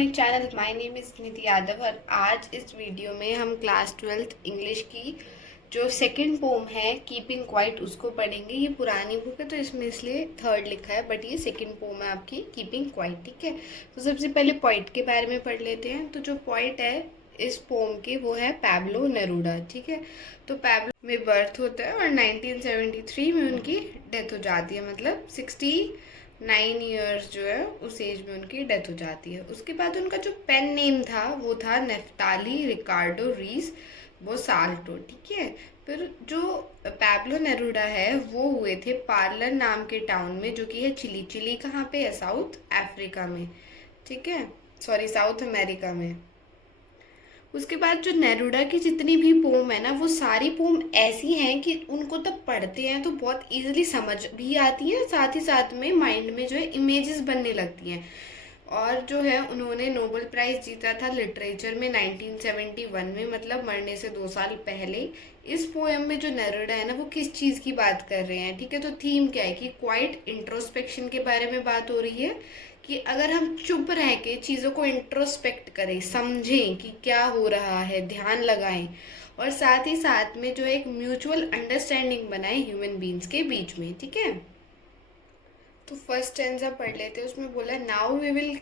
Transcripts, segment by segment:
My channel. My name is Nidhi Yadav और आज इस वीडियो में हम क्लास 12th इंग्लिश की जो सेकंड पोम है कीपिंग क्वाइट उसको पढ़ेंगे। ये पुरानी बुक है तो इसमें इसलिए थर्ड लिखा है, बट ये सेकंड पोम है आपकी कीपिंग क्वाइट। ठीक है, तो सबसे पहले पोइट के बारे में पढ़ लेते हैं। तो जो पोइट है इस पोम के वो है पैब्लो नेरूडा। ठीक है, तो पैब्लो में बर्थ होता है और 1973 में उनकी डेथ हो जाती है, मतलब 69 ईयर्स जो है उस एज में उनकी डेथ हो जाती है। उसके बाद उनका जो पेन नेम था वो था नेफ्ताली रिकार्डो रीस बोसाल्टो। ठीक है, फिर जो पैब्लो नेरूडा है वो हुए थे पार्लर नाम के टाउन में, जो कि है चिली। चिली कहाँ पे है? साउथ अफ्रीका में। ठीक है, सॉरी साउथ अमेरिका में। उसके बाद जो नेरूडा की जितनी भी पोम है ना, वो सारी पोम ऐसी हैं कि उनको तब पढ़ते हैं तो बहुत इजीली समझ भी आती है, साथ ही साथ में माइंड में जो है इमेजेस बनने लगती हैं। और जो है उन्होंने नोबेल प्राइज़ जीता था लिटरेचर में 1971 में, मतलब मरने से 2 साल पहले। इस पोएम में जो नेरूडा है ना वो किस चीज़ की बात कर रहे हैं? ठीक है, तो थीम क्या है कि क्वाइट इंट्रोस्पेक्शन के बारे में बात हो रही है कि अगर हम चुप रह के चीज़ों को इंट्रोस्पेक्ट करें, समझें कि क्या हो रहा है, ध्यान लगाएं और साथ ही साथ में जो है एक म्यूचुअल अंडरस्टैंडिंग बनाए ह्यूमन बींग्स के बीच में। ठीक है, तो फर्स्ट स्टेंजा पढ़ लेते हैं। उसमें बोला now we will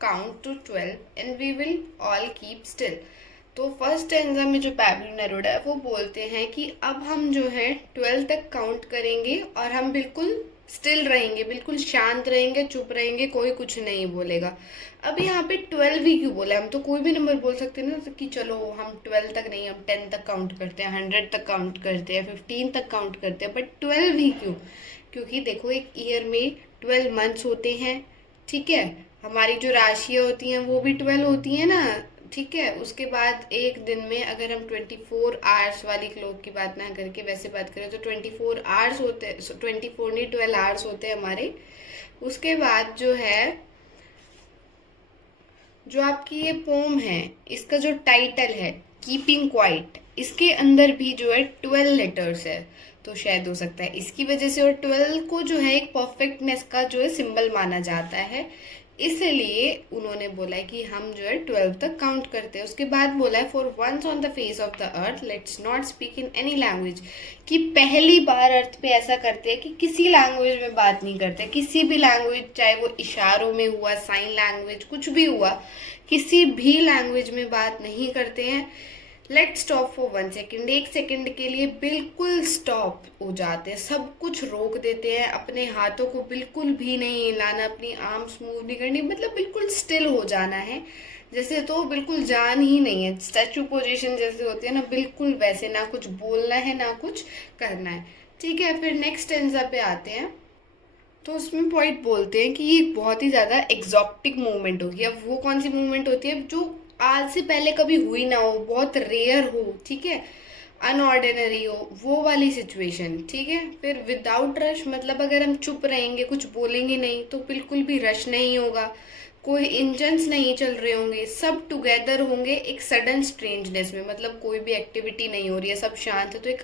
count to 12 and we will all keep still. तो फर्स्ट स्टेंजा में जो पैब्लो नेरूडा है वो बोलते हैं कि अब हम जो है 12 तक काउंट करेंगे और हम बिल्कुल स्टिल रहेंगे, बिल्कुल शांत रहेंगे, चुप रहेंगे, कोई कुछ नहीं बोलेगा। अब यहाँ पे 12 ही क्यों बोला? हम तो कोई भी नंबर बोल सकते हैं ना, तो कि चलो हम 12 तक नहीं, हम 10 तक काउंट करते हैं, 100 तक काउंट करते हैं, 15 तक काउंट करते हैं, बट 12 ही क्यों? क्योंकि देखो एक ईयर में 12 मंथ्स होते हैं। ठीक है, हमारी जो राशियाँ होती हैं वो भी 12 होती हैं ना। ठीक है, उसके बाद एक दिन में अगर हम 24 आवर्स वाली क्लॉक की बात ना करके वैसे बात करें तो 24 आवर्स होते हैं, 24 नहीं 12 आवर्स होते हैं हमारे। उसके बाद जो है जो आपकी ये पोम है इसका जो टाइटल है कीपिंग क्वाइट, इसके अंदर भी जो है 12 लेटर्स है, तो शायद हो सकता है इसकी वजह से। और 12 को जो है एक परफेक्टनेस का जो है सिंबल माना जाता है, इसलिए उन्होंने बोला है कि हम जो है 12 तक काउंट करते हैं। उसके बाद बोला है for once on the face of the earth let's not speak in any language, कि पहली बार अर्थ पे ऐसा करते हैं कि किसी लैंग्वेज में बात नहीं करते, किसी भी लैंग्वेज, चाहे वो इशारों में हुआ, साइन लैंग्वेज, कुछ भी हुआ, किसी भी लैंग्वेज में बात नहीं करते हैं। Let stop for 1 second, 1 second के लिए बिल्कुल स्टॉप हो जाते हैं, सब कुछ रोक देते हैं, अपने हाथों को बिल्कुल भी नहीं हिलाना, अपनी आर्म्स मूव नहीं करनी, मतलब बिल्कुल स्टिल हो जाना है। जैसे तो बिल्कुल जान ही नहीं है, स्टैचू पोजीशन जैसे होती है ना, बिल्कुल वैसे, ना कुछ बोलना है ना कुछ करना है। ठीक है, फिर नेक्स्ट स्टेंजा पे आते हैं। तो उसमें पॉइंट बोलते हैं कि ये बहुत ही ज़्यादा एग्जॉटिक मूवमेंट होगी। अब वो कौन सी मूवमेंट होती है जो आज से पहले कभी हुई ना हो, बहुत रेयर हो, ठीक है, अनऑर्डिनरी हो, वो वाली सिचुएशन। ठीक है, फिर विदाउट रश, मतलब अगर हम चुप रहेंगे, कुछ बोलेंगे नहीं, तो बिल्कुल भी रश नहीं होगा, कोई इंजन्स नहीं चल रहे होंगे, सब टुगेदर होंगे एक सडन स्ट्रेंजनेस में, मतलब कोई भी एक्टिविटी नहीं हो रही है, सब शांत है, तो एक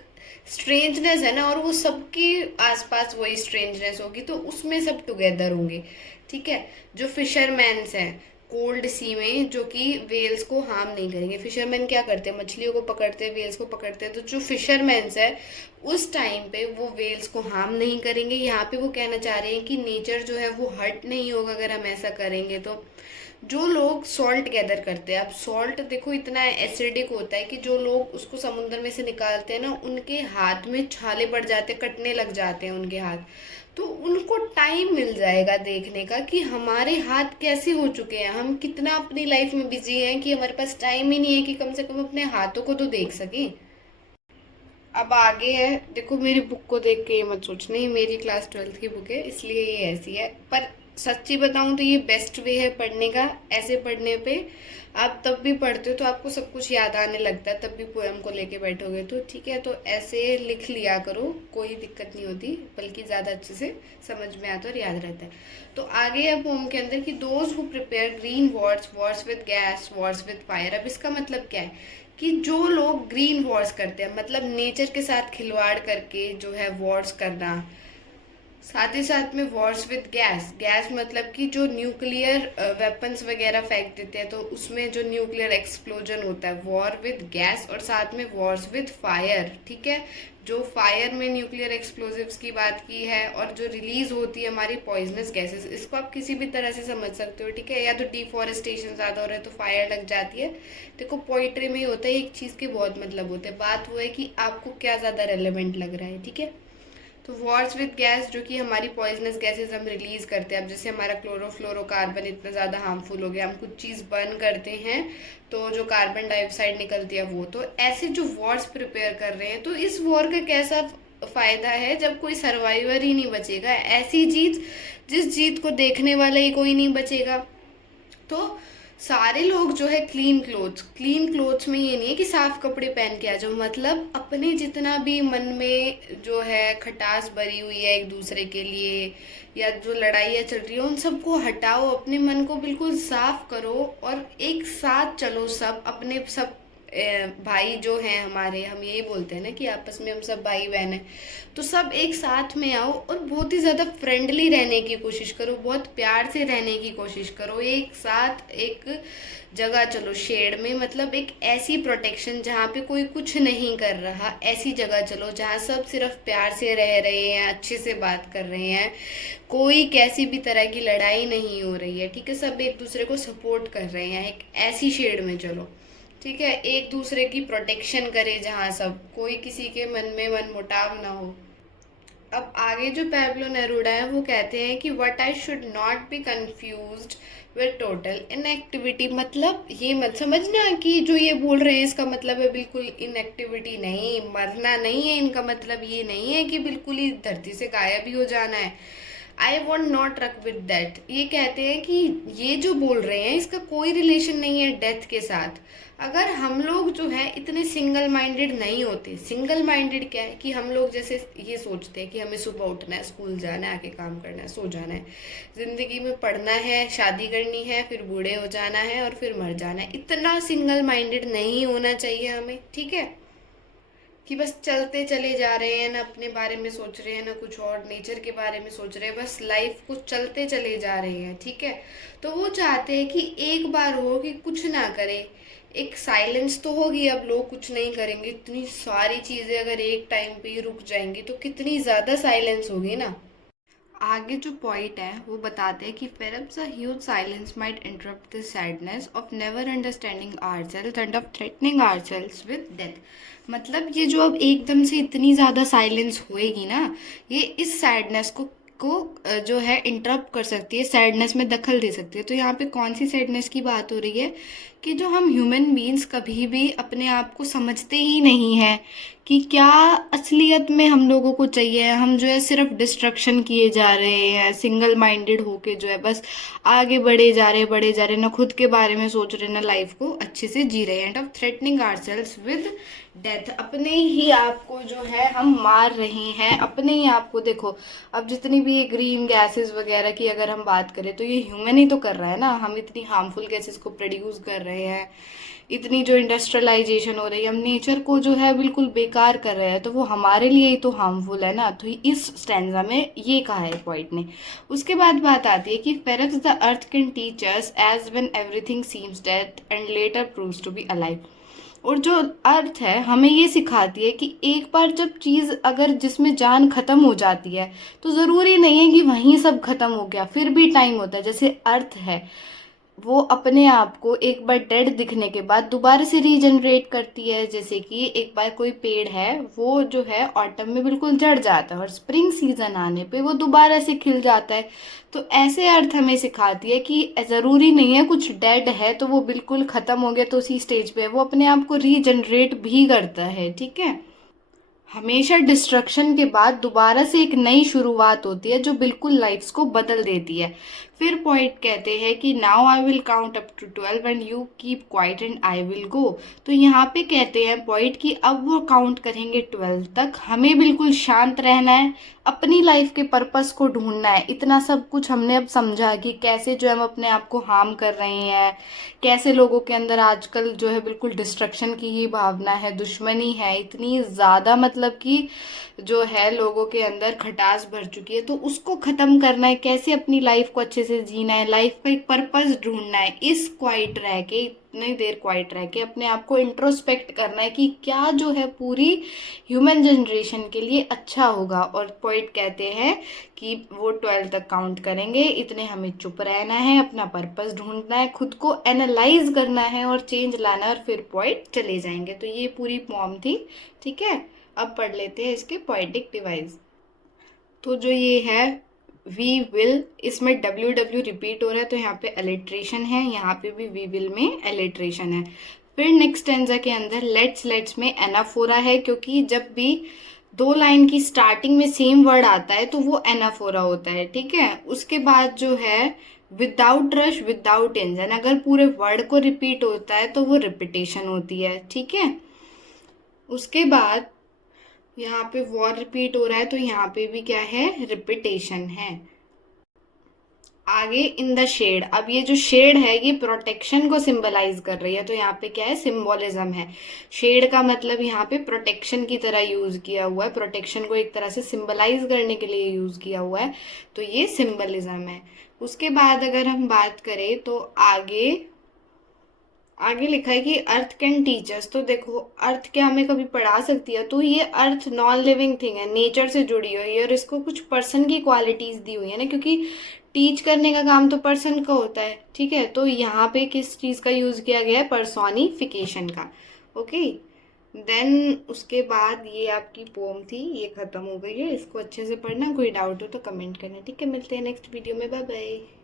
स्ट्रेंजनेस है ना, और वो सबके आसपास वही स्ट्रेंजनेस होगी, तो उसमें सब टुगेदर होंगे। ठीक है, जो फिशरमैन्स हैं कोल्ड सी में, जो कि वेल्स को हार्म नहीं करेंगे। फिशरमैन क्या करते हैं? मछलियों को पकड़ते हैं, वेल्स को पकड़ते हैं, तो जो फिशरमैन्स है उस टाइम पे वो वेल्स को हार्म नहीं करेंगे। यहाँ पे वो कहना चाह रहे हैं कि नेचर जो है वो हर्ट नहीं होगा अगर हम ऐसा करेंगे तो। जो लोग सॉल्ट गैदर करते हैं, अब सॉल्ट देखो इतना एसिडिक होता है कि जो लोग उसको समुद्र में से निकालते हैं ना, उनके हाथ में छाले पड़ जाते हैं, कटने लग जाते हैं उनके हाथ, तो उनको टाइम मिल जाएगा देखने का कि हमारे हाथ कैसे हो चुके हैं, हम कितना अपनी लाइफ में बिजी हैं कि हमारे पास टाइम ही नहीं है कि कम से कम अपने हाथों को तो देख सकें। अब आगे है, देखो मेरी बुक को देख के ये मत सोचना ये मेरी क्लास 12th की बुक है इसलिए ये ऐसी है, पर सच्ची बताऊं तो ये बेस्ट वे है पढ़ने का। ऐसे पढ़ने पे आप तब भी पढ़ते हो तो आपको सब कुछ याद आने लगता है, तब भी पोएम को लेके बैठोगे तो। ठीक है, तो ऐसे लिख लिया करो, कोई दिक्कत नहीं होती, बल्कि ज़्यादा अच्छे से समझ में आता है और याद रहता है। तो आगे है पोएम के अंदर कि those who prepare green Wars, Wars with gas, Wars with fire. अब इसका मतलब क्या है कि जो लोग ग्रीन वॉर्स करते हैं, मतलब नेचर के साथ खिलवाड़ करके जो है वॉर्स करना, साथ ही साथ में वॉर्स विद गैस, गैस मतलब कि जो न्यूक्लियर वेपन्स वगैरह फेंक देते हैं तो उसमें जो न्यूक्लियर एक्सप्लोजन होता है, वॉर विद गैस। और साथ में वॉर्स विद फायर, ठीक है, जो फायर में न्यूक्लियर एक्सप्लोजिव्स की बात की है और जो रिलीज होती है हमारी पॉइजनस गैसेस, इसको आप किसी भी तरह से समझ सकते हो, ठीक है। या तो डिफॉरेस्टेशन ज़्यादा हो रहा है तो फायर लग जाती है। देखो पोइट्री में ही होता है, एक चीज़ के बहुत मतलब होते हैं, बात वो है कि आपको क्या ज़्यादा रेलेवेंट लग रहा है, ठीक है। तो वॉर्स विद गैस जो कि हमारी पॉइजनस गैसेस हम रिलीज करते हैं, अब जैसे हमारा क्लोरोफ्लोरोकार्बन इतना ज़्यादा हार्मफुल हो गया, हम कुछ चीज़ बर्न करते हैं तो जो कार्बन डाइऑक्साइड निकलती है वो, तो ऐसे जो वॉर्स प्रिपेयर कर रहे हैं, तो इस वॉर का कैसा फायदा है जब कोई सर्वाइवर ही नहीं बचेगा, ऐसी जीत जिस जीत को देखने वाला ही कोई नहीं बचेगा। तो सारे लोग जो है क्लीन क्लोथ्स में ये नहीं है कि साफ कपड़े पहन के आ जाओ, मतलब अपने जितना भी मन में जो है खटास भरी हुई है एक दूसरे के लिए या जो लड़ाइयाँ चल रही है उन सबको हटाओ, अपने मन को बिल्कुल साफ करो और एक साथ चलो सब अपने सब भाई जो हैं हमारे, हम यही बोलते हैं ना कि आपस में हम सब भाई बहन हैं, तो सब एक साथ में आओ और बहुत ही ज़्यादा फ्रेंडली रहने की कोशिश करो, बहुत प्यार से रहने की कोशिश करो, एक साथ एक जगह चलो शेड में, मतलब एक ऐसी प्रोटेक्शन जहाँ पे कोई कुछ नहीं कर रहा, ऐसी जगह चलो जहाँ सब सिर्फ प्यार से रह रहे हैं, अच्छे से बात कर रहे हैं, कोई कैसी भी तरह की लड़ाई नहीं हो रही है, ठीक है, सब एक दूसरे को सपोर्ट कर रहे हैं, एक ऐसी शेड में चलो, ठीक है, एक दूसरे की प्रोटेक्शन करे जहाँ सब कोई किसी के मन में मन मुटाव ना हो। अब आगे जो पैब्लो नेरूडा है वो कहते हैं कि what I should not be confused with total inactivity, मतलब ये मत समझना कि जो ये बोल रहे हैं इसका मतलब है बिल्कुल इनएक्टिविटी नहीं, मरना नहीं है, इनका मतलब ये नहीं है कि बिल्कुल ही धरती से गायब ही हो जाना है। आई वॉन्ट नॉट रक विद दैट, ये कहते हैं कि ये जो बोल रहे हैं इसका कोई रिलेशन नहीं है डेथ के साथ। अगर हम लोग जो है इतने सिंगल माइंडेड नहीं होते, सिंगल माइंडेड क्या है कि हम लोग जैसे ये सोचते हैं कि हमें सुबह उठना है, स्कूल जाना है, आके काम करना है, सो जाना है, ज़िंदगी में पढ़ना है, शादी करनी है, फिर बूढ़े हो जाना है और फिर मर जाना है, इतना सिंगल माइंडेड नहीं होना चाहिए हमें, ठीक है, कि बस चलते चले जा रहे हैं, ना अपने बारे में सोच रहे हैं ना कुछ और नेचर के बारे में सोच रहे हैं, बस लाइफ को चलते चले जा रहे हैं, ठीक है। तो वो चाहते हैं कि एक बार हो कि कुछ ना करे, एक साइलेंस तो होगी, अब लोग कुछ नहीं करेंगे, इतनी सारी चीज़ें अगर एक टाइम पे ही रुक जाएंगी तो कितनी ज़्यादा साइलेंस होगी ना। आगे जो पॉइंट है वो बताते हैं कि perhaps a huge silence might interrupt the sadness of never understanding ourselves and of threatening ourselves with death, मतलब ये जो अब एकदम से इतनी ज़्यादा साइलेंस होएगी ना, ये इस सैडनेस को जो है इंटरप्ट कर सकती है, सैडनेस में दखल दे सकती है। तो यहाँ पे कौन सी सैडनेस की बात हो रही है कि जो हम ह्यूमन बीइंग्स कभी भी अपने आप को समझते ही नहीं हैं कि क्या असलियत में हम लोगों को चाहिए, हम जो है सिर्फ डिस्ट्रक्शन किए जा रहे हैं, सिंगल माइंडेड होके जो है बस आगे बढ़े जा रहे, ना खुद के बारे में सोच रहे, ना लाइफ को अच्छे से जी रहे हैं, end of threatening ourselves with death, अपने ही आप को जो है हम मार रहे हैं, अपने ही आप को। देखो अब जितनी भी ये ग्रीन गैसेस वगैरह की अगर हम बात करें तो ये ह्यूमन ही तो कर रहा है ना, हम इतनी हार्मफुल गैसेस को प्रोड्यूस कर रहे हैं, इतनी जो इंडस्ट्रियलाइजेशन हो रही है, हम नेचर को जो है बिल्कुल बेकार कर रहे हैं, तो वो हमारे लिए ही तो हार्मफुल है ना। तो इस स्टैंजा में ये कहा है पॉइंट ने। उसके बाद बात आती है कि perhaps the earth can teach us as when everything seems dead and later proves to be alive, और जो अर्थ है हमें ये सिखाती है कि एक बार जब चीज़ अगर जिसमें जान ख़त्म हो जाती है तो ज़रूरी नहीं है कि वहीं सब ख़त्म हो गया, फिर भी टाइम होता है। जैसे अर्थ है वो अपने आप को एक बार डेड दिखने के बाद दोबारा से रीजनरेट करती है, जैसे कि एक बार कोई पेड़ है वो जो है ऑटम में बिल्कुल जड़ जाता है और स्प्रिंग सीजन आने पे वो दोबारा से खिल जाता है। तो ऐसे अर्थ हमें सिखाती है कि ज़रूरी नहीं है कुछ डेड है तो वो बिल्कुल ख़त्म हो गया तो उसी स्टेज पे है, वो अपने आप को रीजनरेट भी करता है, ठीक है। हमेशा डिस्ट्रक्शन के बाद दोबारा से एक नई शुरुआत होती है जो बिल्कुल लाइफ्स को बदल देती है। फिर पॉइंट कहते हैं कि now I will count up to 12 and you keep quiet and I will go. तो यहाँ पे कहते हैं पॉइंट कि अब वो काउंट करेंगे 12 तक, हमें बिल्कुल शांत रहना है, अपनी लाइफ के पर्पस को ढूंढना है। इतना सब कुछ हमने अब समझा कि कैसे जो हम अपने आप को हार्म कर रहे हैं, कैसे लोगों के अंदर आजकल जो है बिल्कुल डिस्ट्रक्शन की ही भावना है, दुश्मनी है इतनी ज़्यादा, मतलब मतलब कि जो है लोगों के अंदर खटास भर चुकी है, तो उसको ख़त्म करना है, कैसे अपनी लाइफ को अच्छे से जीना है, लाइफ का एक पर्पस ढूंढना है। इस क्वाइट रह के, इतनी देर क्वाइट रह के अपने आप को इंट्रोस्पेक्ट करना है कि क्या जो है पूरी ह्यूमन जनरेशन के लिए अच्छा होगा। और पोइट कहते हैं कि वो 12 तक काउंट करेंगे, इतने हमें चुप रहना है, अपना पर्पस ढूंढना है, खुद को एनालाइज करना है और चेंज लाना है, और फिर पोइट चले जाएंगे। तो ये पूरी पोम थी, ठीक है। अब पढ़ लेते हैं इसके पोएटिक डिवाइस। तो जो ये है वी विल, इसमें WW रिपीट हो रहा है, तो यहाँ पे अलिट्रेशन है, यहाँ पे भी वी विल में अलिट्रेशन है। फिर नेक्स्ट स्टेंजा के अंदर लेट्स में एनाफोरा है, क्योंकि जब भी 2 लाइन की स्टार्टिंग में सेम वर्ड आता है तो वो एनाफोरा होता है, ठीक है। उसके बाद जो है विदाउट रश विदाउट इंजन, अगर पूरे वर्ड को रिपीट होता है तो वो रिपीटेशन होती है, ठीक है। उसके बाद यहाँ पे वॉर रिपीट हो रहा है, तो यहाँ पे भी क्या है, रिपीटेशन है। आगे इन द शेड, अब ये जो शेड है ये प्रोटेक्शन को सिंबलाइज कर रही है, तो यहाँ पे क्या है, सिंबोलिज्म है। शेड का मतलब यहाँ पे प्रोटेक्शन की तरह यूज किया हुआ है, प्रोटेक्शन को एक तरह से सिंबलाइज करने के लिए यूज किया हुआ है, तो ये सिंबलिज्म है। उसके बाद अगर हम बात करें तो आगे लिखा है कि अर्थ कैन टीच अस। तो देखो अर्थ क्या हमें कभी पढ़ा सकती है, तो ये अर्थ नॉन लिविंग थिंग है, नेचर से जुड़ी हुई है, और इसको कुछ पर्सन की क्वालिटीज दी हुई है ना, क्योंकि टीच करने का काम तो पर्सन का होता है, ठीक है। तो यहाँ पे किस चीज का यूज किया गया है, पर्सोनिफिकेशन का, ओके। देन उसके बाद ये आपकी पोम थी, ये खत्म हो गई है। इसको अच्छे से पढ़ना, कोई डाउट हो तो कमेंट करना, ठीक है। मिलते हैं नेक्स्ट वीडियो में, बाय बाय।